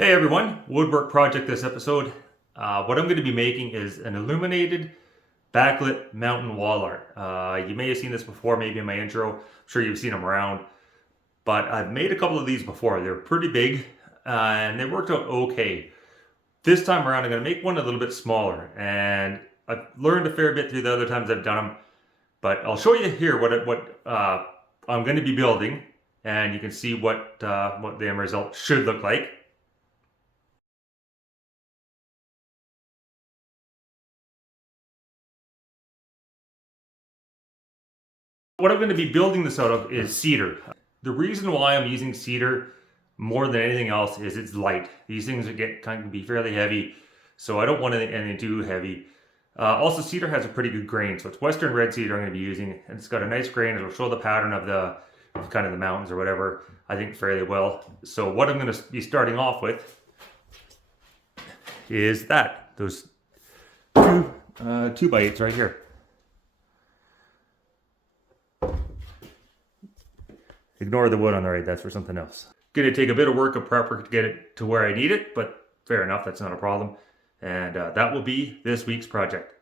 Hey everyone, woodwork project this episode. What I'm going to be making is an illuminated backlit mountain wall art. You may have seen this before, maybe in my intro. I'm sure you've seen them around. But I've made a couple of these before. They're pretty big and they worked out okay. This time around I'm going to make one a little bit smaller. And I've learned a fair bit through the other times I've done them. But I'll show you here what I'm going to be building. And you can see what the end result should look like. What I'm going to be building this out of is cedar. The reason why I'm using cedar more than anything else is it's light. These things can be fairly heavy, so I don't want anything too heavy. Also, cedar has a pretty good grain, so it's Western red cedar I'm going to be using, and it's got a nice grain. It'll show the pattern of the mountains or whatever, I think, fairly well. So what I'm going to be starting off with is those two 2x8s right here. Ignore the wood on the right, that's for something else. Gonna take a bit of work of prep work to get it to where I need it, but fair enough, that's not a problem. And that will be this week's project.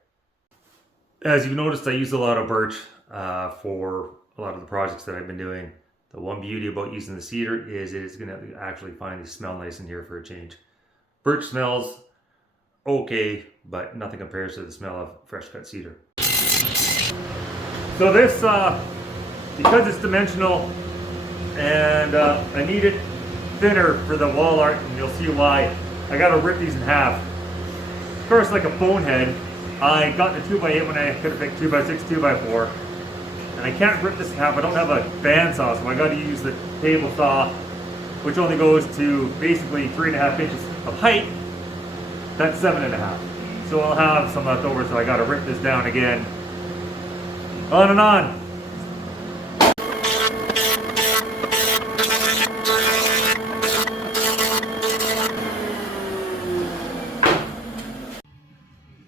As you've noticed, I use a lot of birch for a lot of the projects that I've been doing. The one beauty about using the cedar is it's gonna actually finally smell nice in here for a change. Birch smells okay, but nothing compares to the smell of fresh cut cedar. So this, because it's dimensional, and I need it thinner for the wall art, and you'll see why. I gotta rip these in half. First, like a bonehead, I got the 2x8 when I could have picked 2x6, 2x4, and I can't rip this in half. I don't have a bandsaw, so I gotta use the table saw, which only goes to basically 3.5 inches of height. That's 7.5. So I'll have some left over, so I gotta rip this down again. On and on.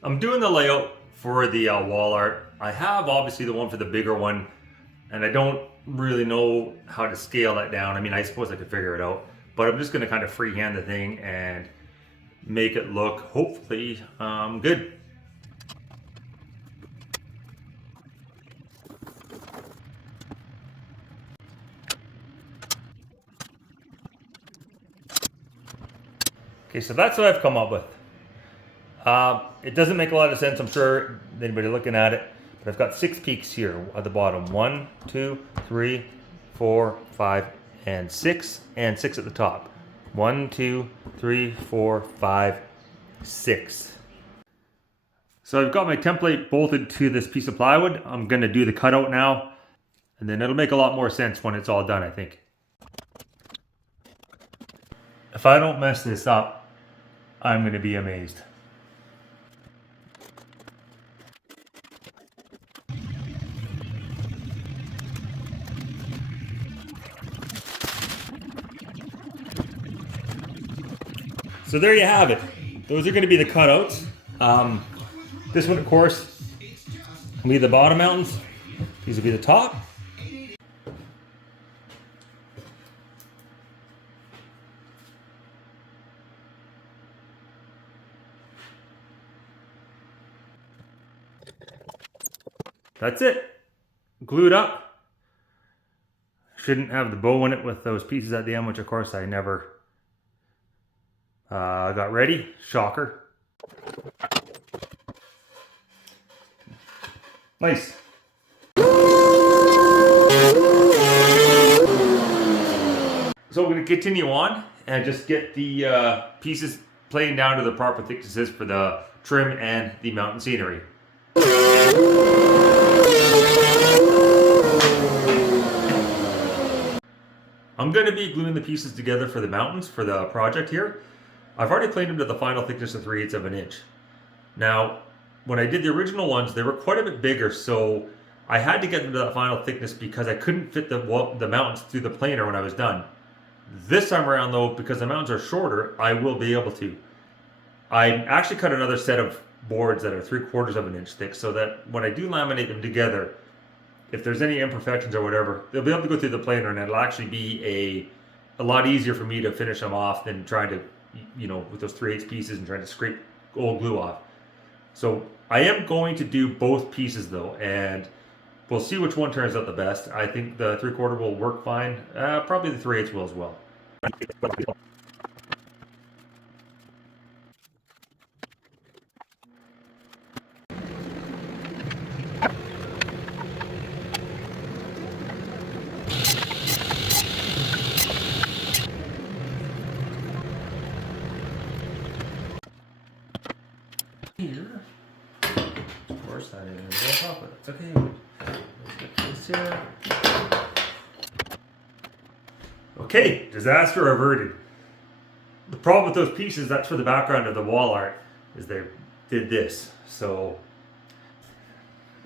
I'm doing the layout for the wall art. I have obviously the one for the bigger one, and I don't really know how to scale that down. I mean, I suppose I could figure it out, but I'm just going to kind of freehand the thing and make it look, hopefully, good. Okay, so that's what I've come up with. It doesn't make a lot of sense, I'm sure, anybody looking at it, but I've got 6 peaks here at the bottom. 1, 2, 3, 4, 5, and 6 at the top. 1, 2, 3, 4, 5, 6. So I've got my template bolted to this piece of plywood. I'm going to do the cutout now, and then it'll make a lot more sense when it's all done, I think. If I don't mess this up, I'm going to be amazed. So there you have it. Those are going to be the cutouts. This one, of course, will be the bottom mountains. These will be the top. That's it. Glued up. Shouldn't have the bow in it with those pieces at the end, which of course I never got ready. Shocker. Nice. So we're going to continue on and just get the pieces playing down to the proper thicknesses for the trim and the mountain scenery. I'm going to be gluing the pieces together for the mountains for the project here. I've already planed them to the final thickness of 3/8 of an inch. Now, when I did the original ones, they were quite a bit bigger, so I had to get them to that final thickness because I couldn't fit the mountains through the planer when I was done. This time around though, because the mountains are shorter, I will be able to. I actually cut another set of boards that are 3/4 of an inch thick, so that when I do laminate them together, if there's any imperfections or whatever, they'll be able to go through the planer, and it'll actually be a lot easier for me to finish them off than trying to you know, with those 3/8 pieces and trying to scrape old glue off. So I am going to do both pieces though, and we'll see which one turns out the best. I think the 3/4 will work fine. Probably the 3/8 will as well. Here. Of course, I didn't even go top, but it's okay. Let's get this here. Okay, disaster averted. The problem with those pieces, that's for the background of the wall art, is they did this. So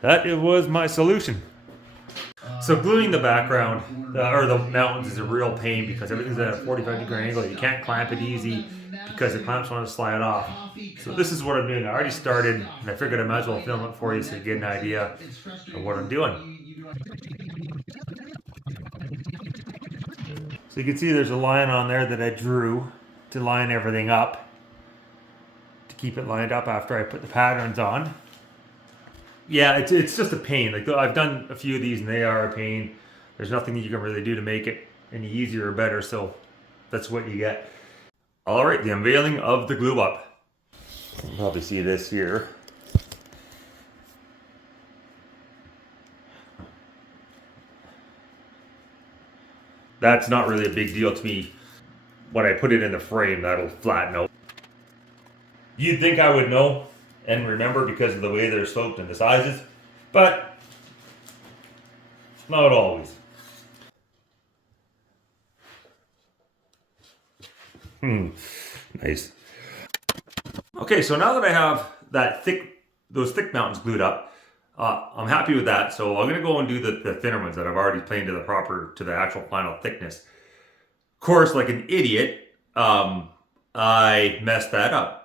that it was my solution. So gluing the background or the mountains is a real pain because everything's at a 45-degree angle. You can't clamp it easy because the clamps want to slide off. So this is what I'm doing. I already started and I figured I might as well film it for you so you get an idea of what I'm doing. So you can see there's a line on there that I drew to line everything up, to keep it lined up after I put the patterns on. Yeah, it's just a pain. Like I've done a few of these and they are a pain. There's nothing you can really do to make it any easier or better, so that's what you get. All right, the unveiling of the glue up. You can probably see this here. That's not really a big deal to me. When I put it in the frame, that'll flatten out. You'd think I would know and remember because of the way they're sloped and the sizes, but not always. Nice. Okay, so now that I have those thick mountains glued up, I'm happy with that. So I'm gonna go and do the thinner ones that I've already planed to the actual final thickness. Of course, like an idiot, I messed that up.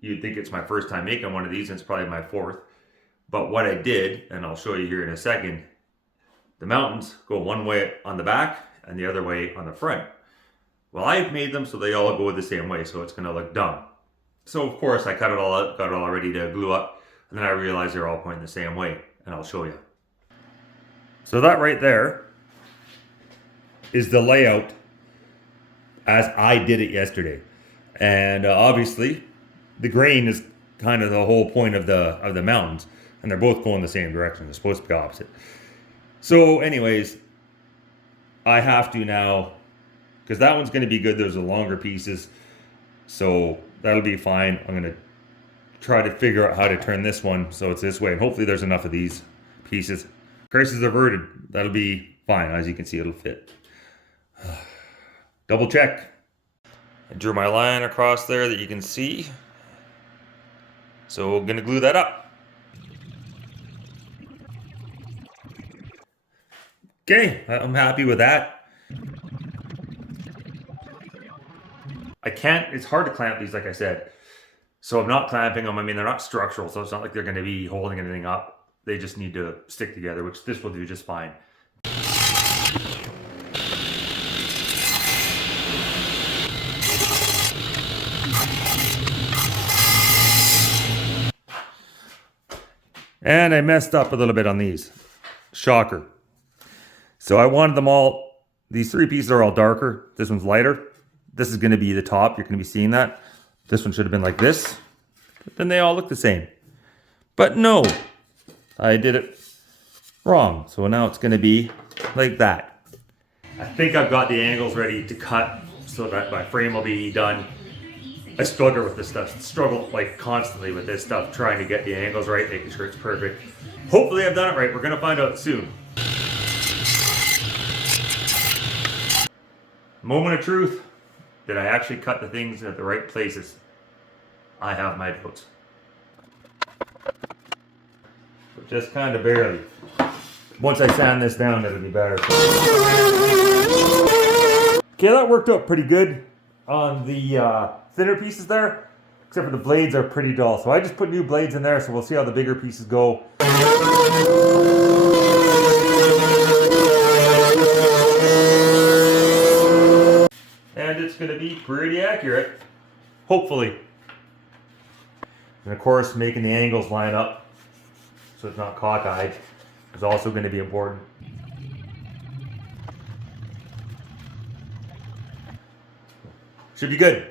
You'd think it's my first time making one of these, and it's probably my fourth. But what I did, and I'll show you here in a second, the mountains go one way on the back and the other way on the front. Well, I've made them so they all go the same way, so it's gonna look dumb. So of course I cut it all out, got it all ready to glue up, and then I realized they're all pointing the same way, and I'll show you. So that right there is the layout as I did it yesterday. And obviously, the grain is kind of the whole point of the mountains, and they're both going the same direction. They're supposed to be opposite. So anyways, I have to now, because that one's going to be good. Those are longer pieces, so that'll be fine. I'm going to try to figure out how to turn this one so it's this way, and hopefully there's enough of these pieces. Crisis averted. That'll be fine. As you can see, it'll fit. Double check. I drew my line across there that you can see. So we're gonna glue that up. Okay, I'm happy with that. It's hard to clamp these, like I said. So I'm not clamping them. I mean, they're not structural, so it's not like they're gonna be holding anything up. They just need to stick together, which this will do just fine. And I messed up a little bit on these. Shocker. So I wanted them all, these three pieces are all darker. This one's lighter. This is going to be the top. You're going to be seeing that. This one should have been like this. But then they all look the same. But no, I did it wrong. So now it's going to be like that. I think I've got the angles ready to cut so that my frame will be done. I struggle with this stuff. Struggle like constantly with this stuff, trying to get the angles right, making sure it's perfect. Hopefully I've done it right. We're gonna find out soon. Moment of truth. Did I actually cut the things at the right places? I have my doubts. But just kind of barely. Once I sand this down, it'll be better. Okay, that worked out pretty good on the thinner pieces there, except for the blades are pretty dull. So I just put new blades in there, so we'll see how the bigger pieces go. And it's going to be pretty accurate. hopefully. And of course, making the angles line up so it's not cockeyed is also going to be important. Should be good.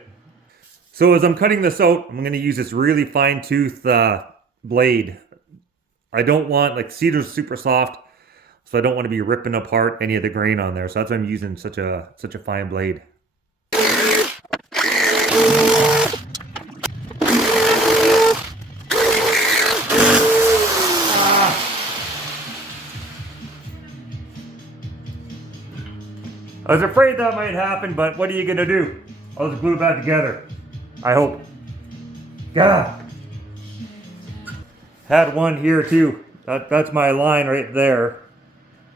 So as I'm cutting this out, I'm going to use this really fine tooth blade. I don't want, like, cedar's super soft, so I don't want to be ripping apart any of the grain on there. So that's why I'm using such a fine blade. I was afraid that might happen, but what are you gonna do? I'll just glue it back together. I hope. God. Had one here too. That's my line right there.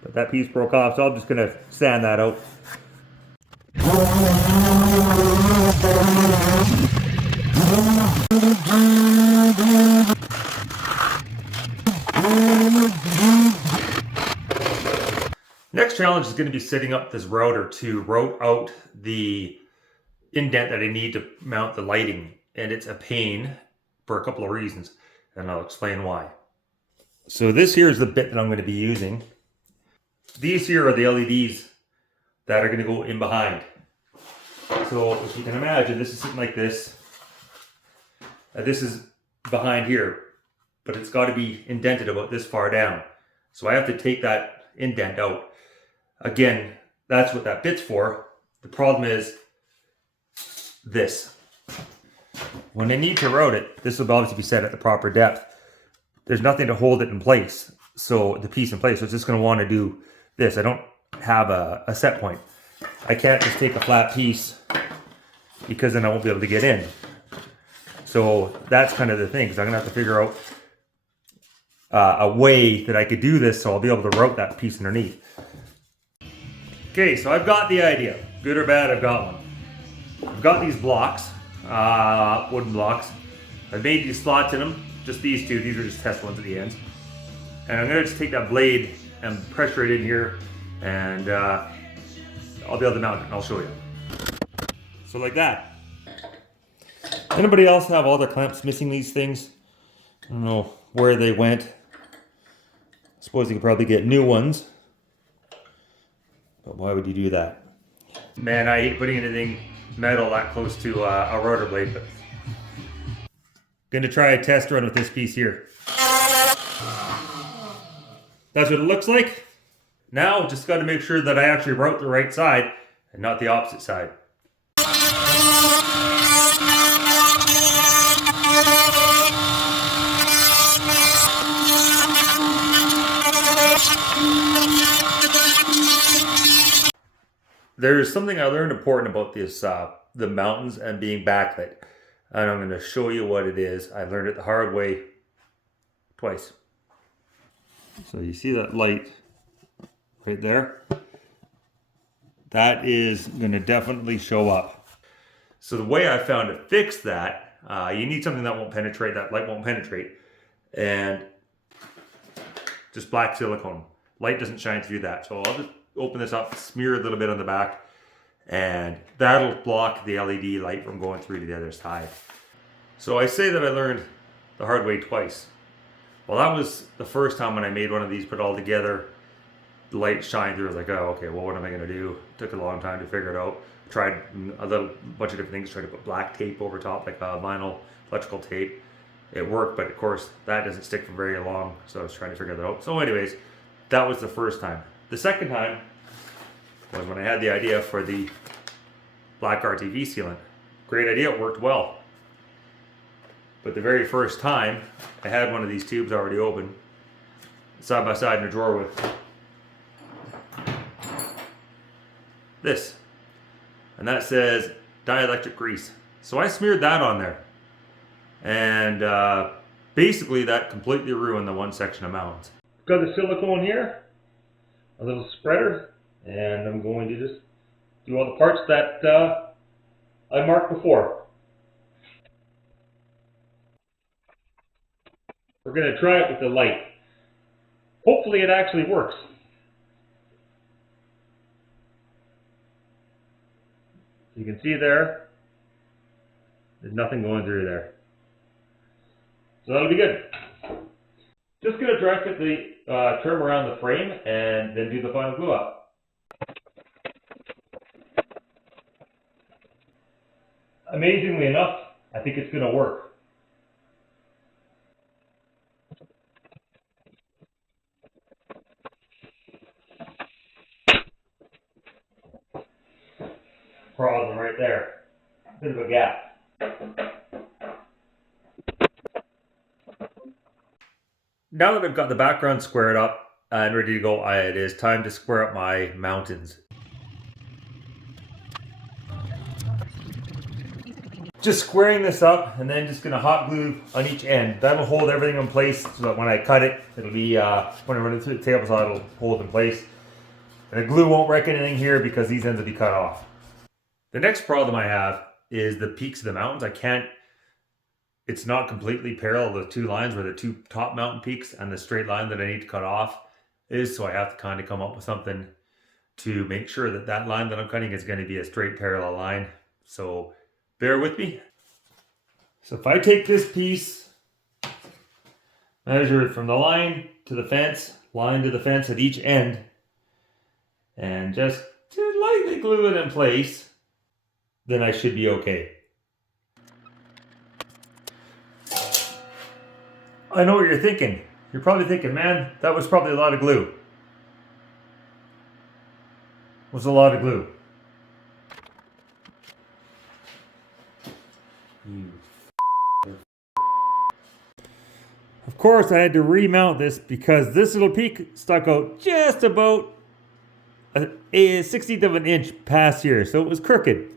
But that piece broke off, so I'm just gonna sand that out. Next challenge is going to be setting up this router to route out the indent that I need to mount the lighting. And it's a pain for a couple of reasons, and I'll explain why. So this here is the bit that I'm going to be using. These here are the LEDs that are going to go in behind. So if you can imagine, this is sitting like this. This is behind here, but it's got to be indented about this far down. So I have to take that indent out. Again, that's what that bit's for. The problem is this. When I need to route it, this will obviously be set at the proper depth. There's nothing to hold it in place. So the piece in place, so it's just going to want to do this. I don't have a set point. I can't just take a flat piece because then I won't be able to get in. So that's kind of the thing, because I'm going to have to figure out a way that I could do this so I'll be able to route that piece underneath. Okay, so I've got the idea. Good or bad, I've got one. I've got these blocks, wooden blocks. I've made these slots in them, just these two. These are just test ones at the ends. And I'm gonna just take that blade and pressure it in here, and I'll be able to mount it, and I'll show you. So like that. Anybody else have all their clamps missing these things? I don't know where they went. I suppose you could probably get new ones. But why would you do that? Man, I hate putting anything metal that close to a rotor blade, but gonna try a test run with this piece here. That's what it looks like. Now, just gotta make sure that I actually route the right side and not the opposite side. There's something I learned important about this, the mountains and being backlit. And I'm going to show you what it is. I learned it the hard way twice. So you see that light right there? That is going to definitely show up. So the way I found to fix that, you need something that won't penetrate, that light won't penetrate. And just black silicone. Light doesn't shine through that. So I'll just open this up, smear a little bit on the back, and that'll block the LED light from going through to the other side. So I say that I learned the hard way twice. Well, that was the first time when I made one of these, put it all together, the light shined through. I was like, oh, okay, well, what am I gonna do? Took a long time to figure it out. Tried a bunch of different things, tried to put black tape over top, like vinyl electrical tape. It worked, but of course, that doesn't stick for very long, so I was trying to figure that out. So anyways, that was the first time. The second time was when I had the idea for the black RTV sealant. Great idea, it worked well. But the very first time, I had one of these tubes already open, side by side in a drawer with this. And that says dielectric grease. So I smeared that on there. And basically that completely ruined the one section of mountains. Got the silicone here, a little spreader, and I'm going to just do all the parts that I marked before. We're going to try it with the light. Hopefully it actually works. You can see there, There's nothing going through there. So that'll be good. Just gonna dry fit the trim around the frame and then do the final glue up. Amazingly enough, I think it's gonna work. Problem right there. Bit of a gap. Now that I've got the background squared up and ready to go, it is time to square up my mountains. Just squaring this up and then just gonna hot glue on each end. That'll hold everything in place so that when I cut it, it'll be, when I run it through the table saw, it'll hold in place. And the glue won't wreck anything here because these ends will be cut off. The next problem I have is the peaks of the mountains. It's not completely parallel, the two lines where the two top mountain peaks and the straight line that I need to cut off is, so I have to kind of come up with something to make sure that that line that I'm cutting is going to be a straight parallel line. So bear with me. So if I take this piece, measure it from the line to the fence, line to the fence at each end, and just lightly glue it in place, then I should be okay. I know what you're thinking. You're probably thinking, man, that was probably a lot of glue. It was a lot of glue. Of course, I had to remount this because this little peak stuck out just about a 1/16 of an inch past here, so it was crooked.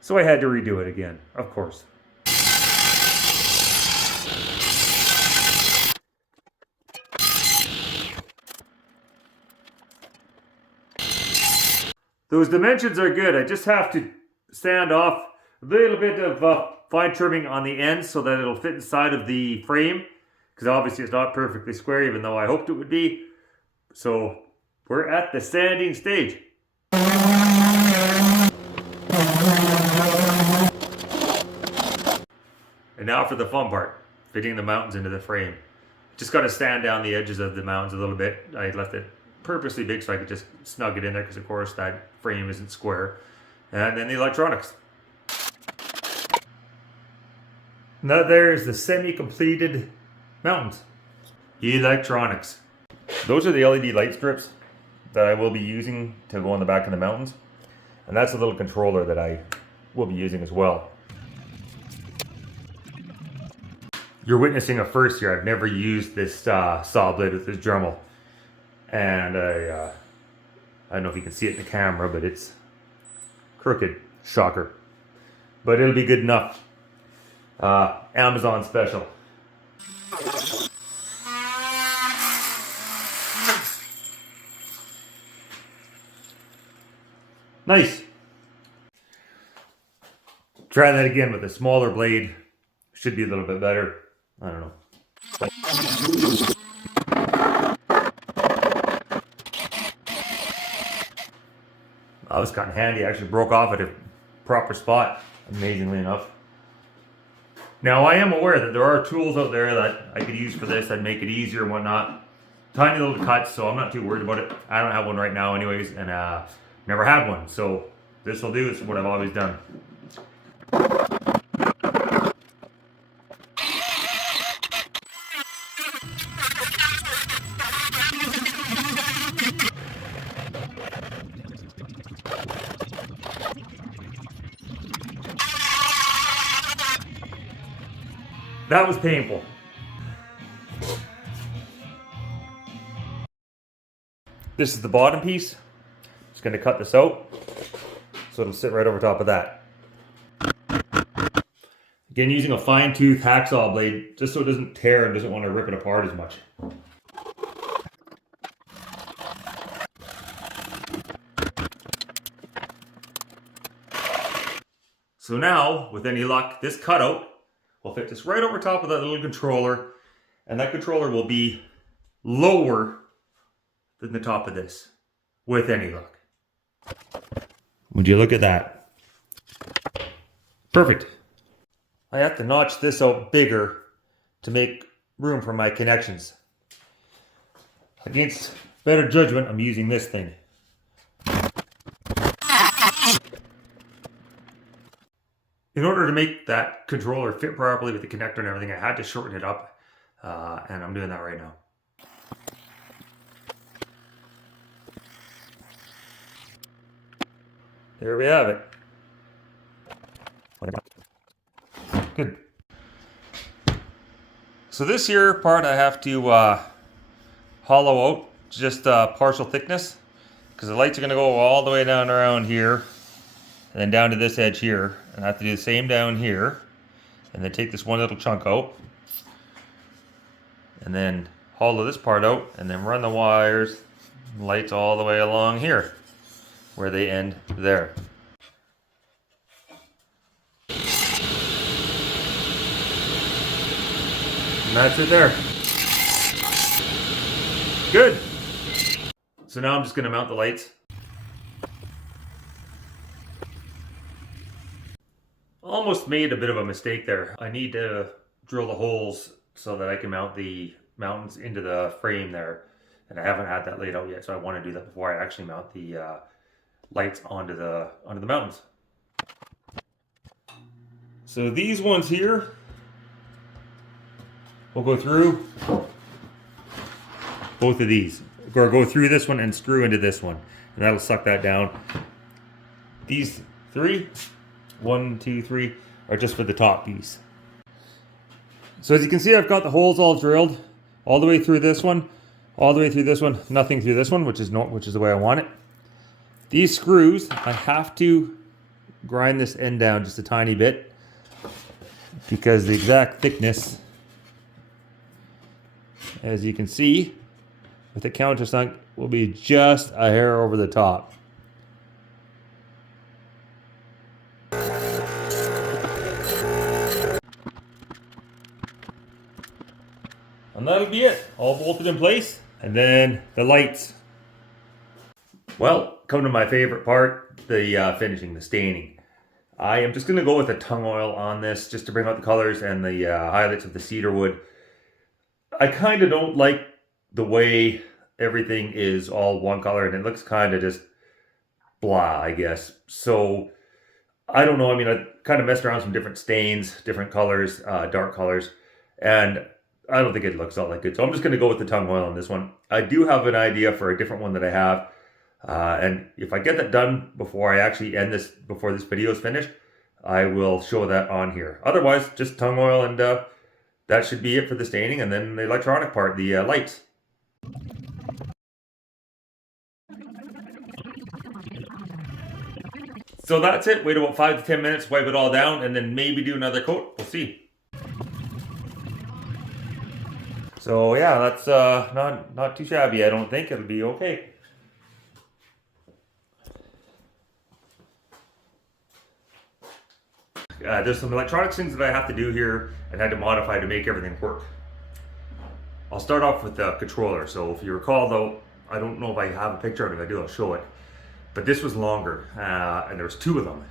So I had to redo it again, of course. Those dimensions are good. I just have to sand off a little bit of fine trimming on the ends so that it'll fit inside of the frame, because obviously it's not perfectly square, even though I hoped it would be. So we're at the sanding stage. And now for the fun part, fitting the mountains into the frame. Just got to sand down the edges of the mountains a little bit. I left it purposely big so I could just snug it in there because of course that frame isn't square. And then the electronics. Now there's the semi-completed mountains. Electronics. Those are the LED light strips that I will be using to go on the back of the mountains. And that's a little controller that I will be using as well. You're witnessing a first here. I've never used this saw blade with this Dremel. And I don't know if you can see it in the camera, but it's crooked. Shocker. But it'll be good enough. Amazon special. Nice. Try that again with a smaller blade. Should be a little bit better. I don't know. That was kind of handy. I actually broke off at a proper spot, amazingly enough. Now I am aware that there are tools out there that I could use for this that make it easier and whatnot. Tiny little cuts, so I'm not too worried about it. I don't have one right now anyways, and never had one. So this will do. It's what I've always done. That was painful. This is the bottom piece. Just going to cut this out so it'll sit right over top of that. Again, using a fine tooth hacksaw blade just so it doesn't tear and doesn't want to rip it apart as much. So now, with any luck, this cutout will fit just right over top of that little controller, and that controller will be lower than the top of this, with any luck. Would you look at that? Perfect. I have to notch this out bigger to make room for my connections. Against better judgment, I'm using this thing. In order to make that controller fit properly with the connector and everything, I had to shorten it up, and I'm doing that right now. There we have it. Good. So this here part I have to hollow out just partial thickness, because the lights are going to go all the way down around here and then down to this edge here, and I have to do the same down here, and then take this one little chunk out and then hollow this part out and then run the wires and lights all the way along here where they end there. And that's it there. Good. So now I'm just going to mount the lights. Almost made a bit of a mistake there. I need to drill the holes so that I can mount the mountains into the frame there. And I haven't had that laid out yet, so I want to do that before I actually mount the lights onto the mountains. So these ones here will go through both of these. Or go through this one and screw into this one. And that'll suck that down. These three, 1, 2, 3, are just for the top piece. So as you can see, I've got the holes all drilled all the way through this one, all the way through this one, nothing through this one, which is the way I want it. These screws, I have to grind this end down just a tiny bit because the exact thickness, as you can see, with the countersunk, will be just a hair over the top. And that'll be it, all bolted in place. And then the lights. Well, come to my favorite part, the finishing, the staining. I am just gonna go with a tung oil on this just to bring out the colors and the highlights of the cedar wood. I kind of don't like the way everything is all one color and it looks kind of just blah, I guess. So I don't know, I mean, I kind of messed around with some different stains, different colors, dark colors, and I don't think it looks all that good. So I'm just going to go with the tung oil on this one. I do have an idea for a different one that I have. And if I get that done before I actually end this, before this video is finished, I will show that on here. Otherwise, just tung oil, and that should be it for the staining. And then the electronic part, the lights. So that's it. Wait about 5 to 10 minutes, wipe it all down, and then maybe do another coat. We'll see. So yeah, that's not too shabby. I don't think it'll be okay. There's some electronic things that I have to do here and had to modify to make everything work. I'll start off with the controller. So if you recall, though, I don't know if I have a picture of it. If I do, I'll show it. But this was longer, and there was 2 of them.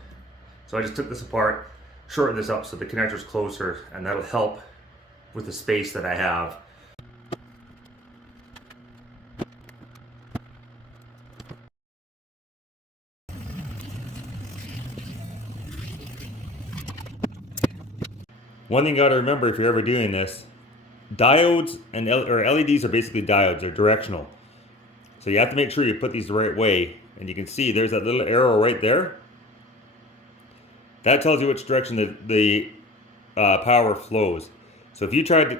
So I just took this apart, shortened this up so the connector's closer, and that'll help with the space that I have. One thing you gotta remember if you're ever doing this, diodes and LEDs are basically diodes, they're directional. So you have to make sure you put these the right way. And you can see there's that little arrow right there. That tells you which direction the power flows. So if you tried to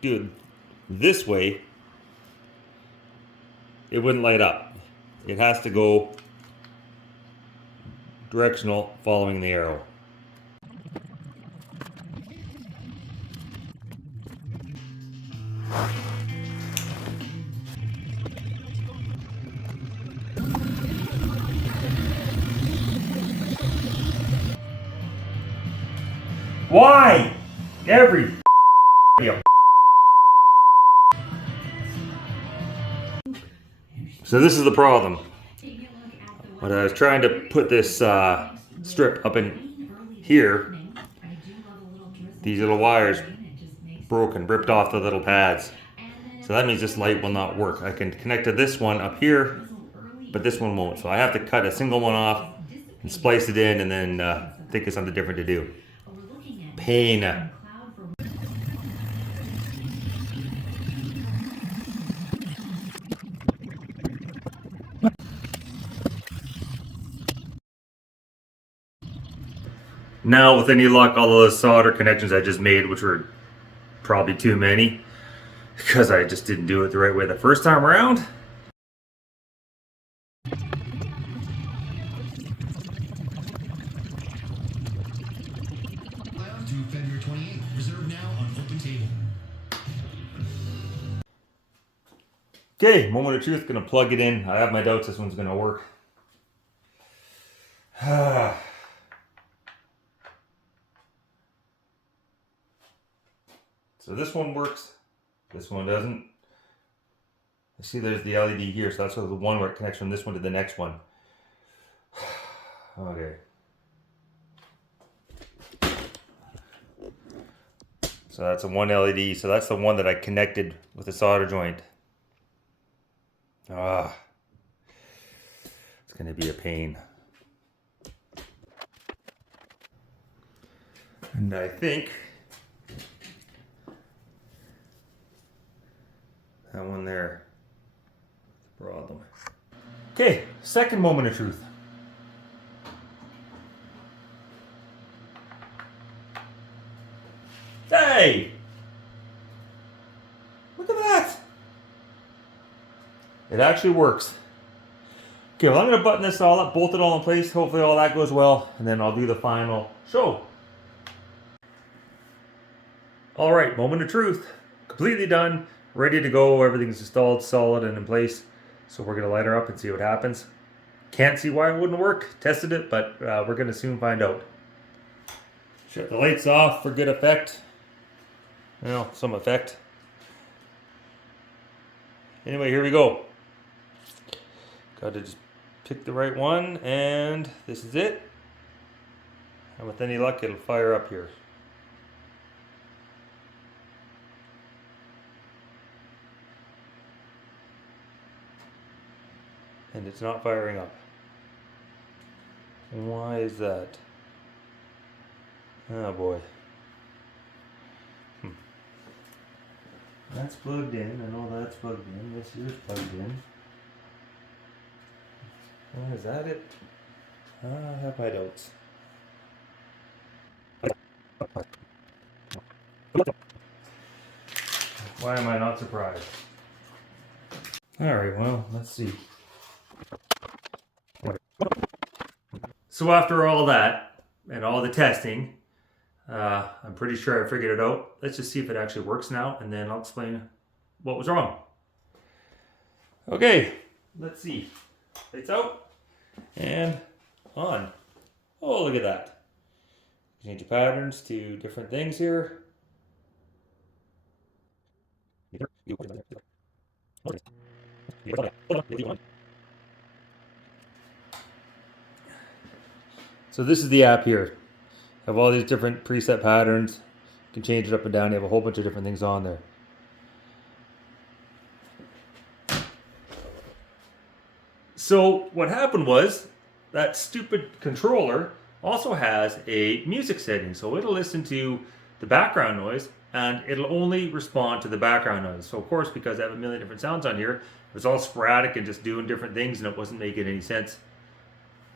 do it this way, it wouldn't light up. It has to go directional following the arrow. Why? Every So this is the problem. When I was trying to put this strip up in here, these little wires broken, ripped off the little pads. So that means this light will not work. I can connect to this one up here, but this one won't. So I have to cut a single one off and splice it in and then think of something different to do. Pain. Now with any luck, all of those solder connections I just made, which were probably too many, because I just didn't do it the right way the first time around. To February 28th. Reserve now on open table. Okay, moment of truth, gonna plug it in. I have my doubts this one's gonna work. So this one works, this one doesn't. I see there's the LED here, so that's the one where it connects from this one to the next one. Okay. So that's a one LED, so that's the one that I connected with the solder joint. It's gonna be a pain. And I think that one there, the problem. Okay, second moment of truth. Hey! Look at that! It actually works. Okay, well I'm gonna button this all up, bolt it all in place, hopefully all that goes well, and then I'll do the final show. Alright, moment of truth. Completely done, ready to go, everything's installed, solid and in place. So we're gonna light her up and see what happens. Can't see why it wouldn't work, tested it, but we're gonna soon find out. Shut the lights off for good effect. Well, some effect. Anyway, here we go. Got to just pick the right one, and this is it. And with any luck, it'll fire up here. And it's not firing up. Why is that? Oh boy. That's plugged in. I know that's plugged in. This here's plugged in. Oh, is that it? I have my doubts. Why am I not surprised? Alright, well, let's see. So after all that, and all the testing, I'm pretty sure I figured it out. Let's just see if it actually works now, and then I'll explain what was wrong. Okay, let's see. Lights out, and on. Oh, look at that. Change the patterns to different things here. So this is the app here. Have all these different preset patterns. You can change it up and down. You have a whole bunch of different things on there. So what happened was that stupid controller also has a music setting. So it'll listen to the background noise and it'll only respond to the background noise. So of course, because I have a million different sounds on here, it was all sporadic and just doing different things and it wasn't making any sense.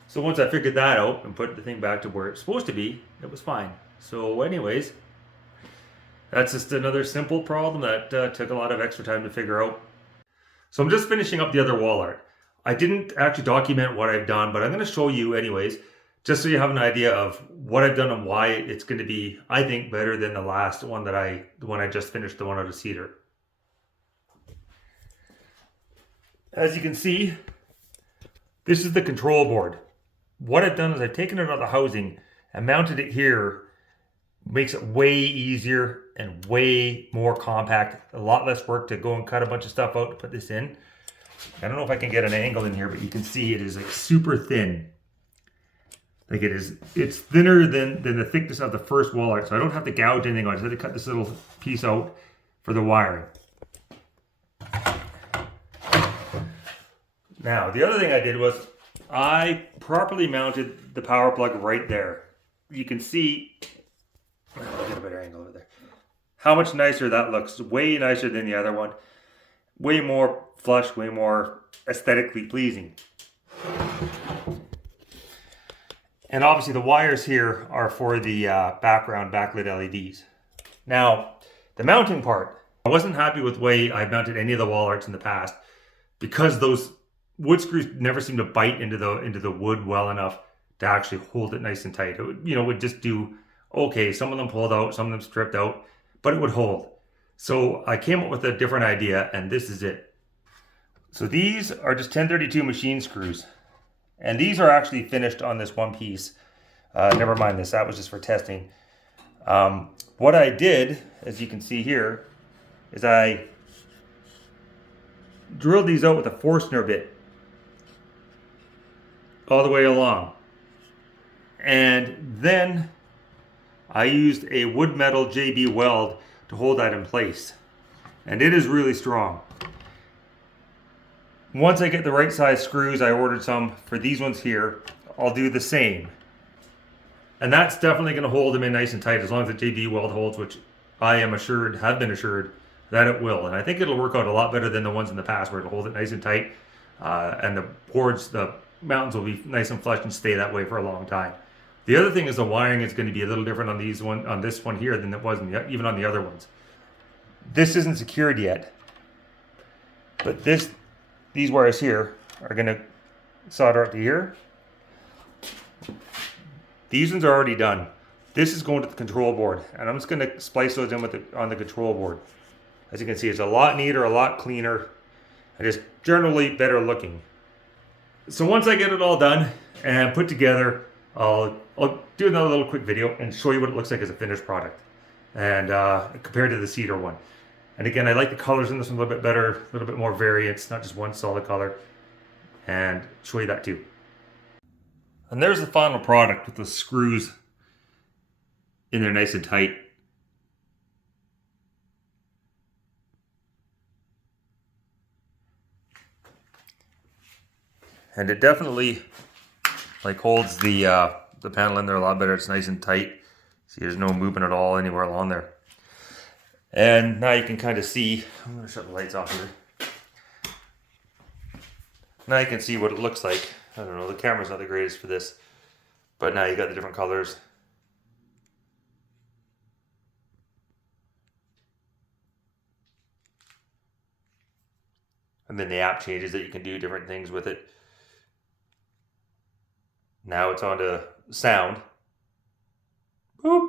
So once I figured that out and put the thing back to where it's supposed to be, it was fine. So anyways, that's just another simple problem that took a lot of extra time to figure out. So I'm just finishing up the other wall art. I didn't actually document what I've done, but I'm going to show you anyways, just so you have an idea of what I've done and why it's going to be, I think, better than the last one the one I just finished, the one out of cedar. As you can see, this is the control board. What I've done is I've taken it out of the housing and mounted it here. Makes it way easier and way more compact. A lot less work to go and cut a bunch of stuff out to put this in. I don't know if I can get an angle in here, but you can see it is like super thin. Like it's thinner than the thickness of the first wall art, so I don't have to gouge anything on it. I just had to cut this little piece out for the wiring. Now, the other thing I did was I properly mounted the power plug right there. You can see, I'll get a better angle over there, how much nicer that looks. Way nicer than the other one. Way more flush, way more aesthetically pleasing. And obviously the wires here are for the background backlit LEDs. Now, the mounting part, I wasn't happy with the way I mounted any of the wall arts in the past because those wood screws never seem to bite into the wood well enough to actually hold it nice and tight. It would, would just do okay. Some of them pulled out, some of them stripped out, but it would hold. So I came up with a different idea, and this is it. So these are just 1032 machine screws, and these are actually finished on this one piece. Never mind this, that was just for testing. What I did, as you can see here, is I drilled these out with a Forstner bit all the way along. And then I used a wood metal JB weld to hold that in place. And it is really strong. Once I get the right size screws, I ordered some for these ones here. I'll do the same. And that's definitely going to hold them in nice and tight as long as the JB weld holds, which I am assured, have been assured, that it will. And I think it'll work out a lot better than the ones in the past where it'll hold it nice and tight. And the boards, the mountains will be nice and flush and stay that way for a long time. The other thing is the wiring is going to be a little different on this one here than it was even on the other ones. This isn't secured yet, but these wires here are going to solder up to here. These ones are already done. This is going to the control board, and I'm just going to splice those in on the control board. As you can see, it's a lot neater, a lot cleaner, and just generally better looking. So once I get it all done and put together, I'll do another little quick video and show you what it looks like as a finished product, and compared to the cedar one. And again, I like the colors in this one a little bit better, a little bit more variance, not just one solid color, and show you that too. And there's the final product with the screws in there nice and tight. And it definitely holds the panel in there a lot better. It's nice and tight. See, there's no movement at all anywhere along there. And now you can kind of see, I'm going to shut the lights off here. Now you can see what it looks like. I don't know, the camera's not the greatest for this, but now you got the different colors. And then the app changes that you can do different things with it. Now it's on to sound. Boop.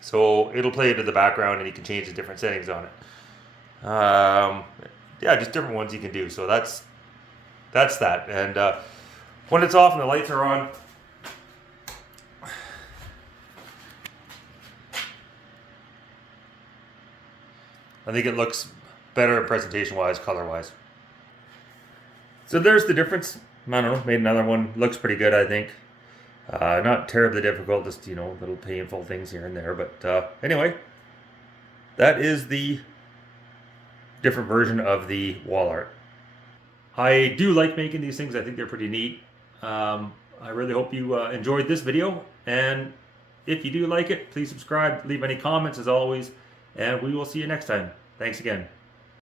So it'll play into the background and you can change the different settings on it. Yeah, just different ones you can do. So that's that. And when it's off and the lights are on, I think it looks better presentation-wise, color-wise. So there's the difference. I don't know, made another one. Looks pretty good, I think. Not terribly difficult, just, little painful things here and there. But anyway, that is the different version of the wall art. I do like making these things. I think they're pretty neat. I really hope you enjoyed this video. And if you do like it, please subscribe, leave any comments as always. And we will see you next time. Thanks again.